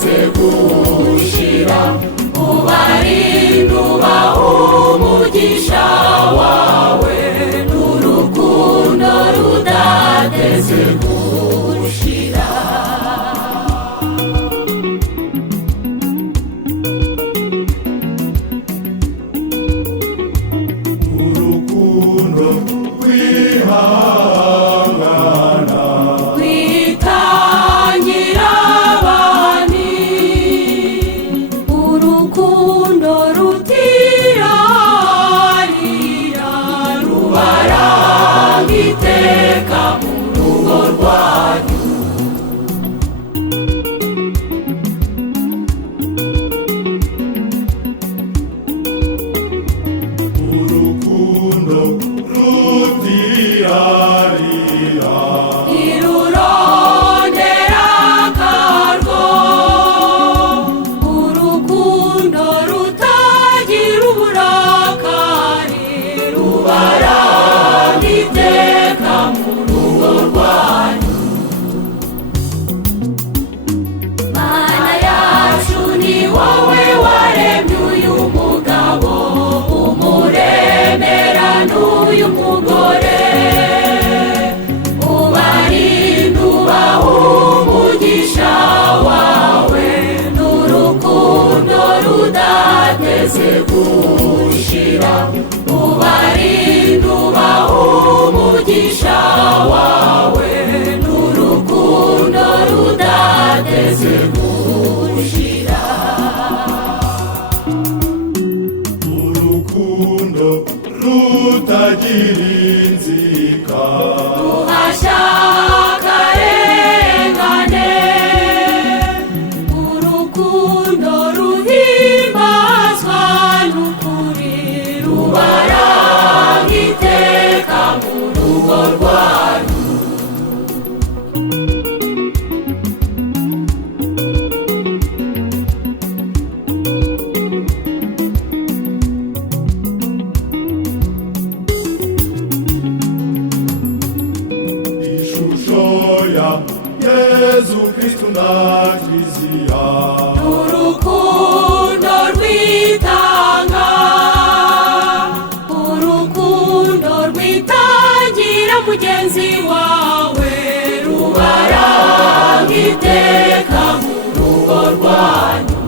udateze gushira, ubarinda ubaha umugisha wawe n'urukundo rudateze gushira. urukundo rwihangana rwitangira abandi, urukundo rutirarira rubaranga iteka mu rugo rwanyu. urukundo rutirarira irurondera akarwo, urukundo rutagira uburakari rubaranga iteka mu rugo rwanyu. Mana yacu ni wowe waremye uyu mugabo, umuremera n'uyu mugore, ubarinda ubaha umugisha wawe n'urukundo rudateze gushira, ubarinda ubaha umugisha wawe n'urukundo rudateze gushira. urukundo rutagira inzika uhashya akarengane, urukundo ruhimbazwa n'ukuri rubaranga iteka mu rugo rwanyu. ishusho ya Yezu Kristu na Kiliziya urukundo rwitanga, urukundo rwitangira mugenzi wawe rubaranga iteka mu rugo rwanyu.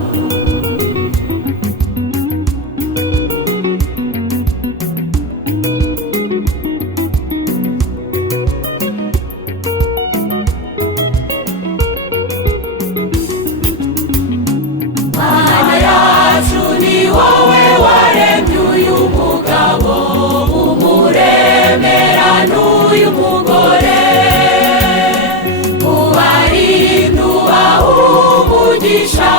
Mana yacu ni wowe waremye uyu mugabo, umuremera n'uyu mugore, ubarinda ubaha umugisha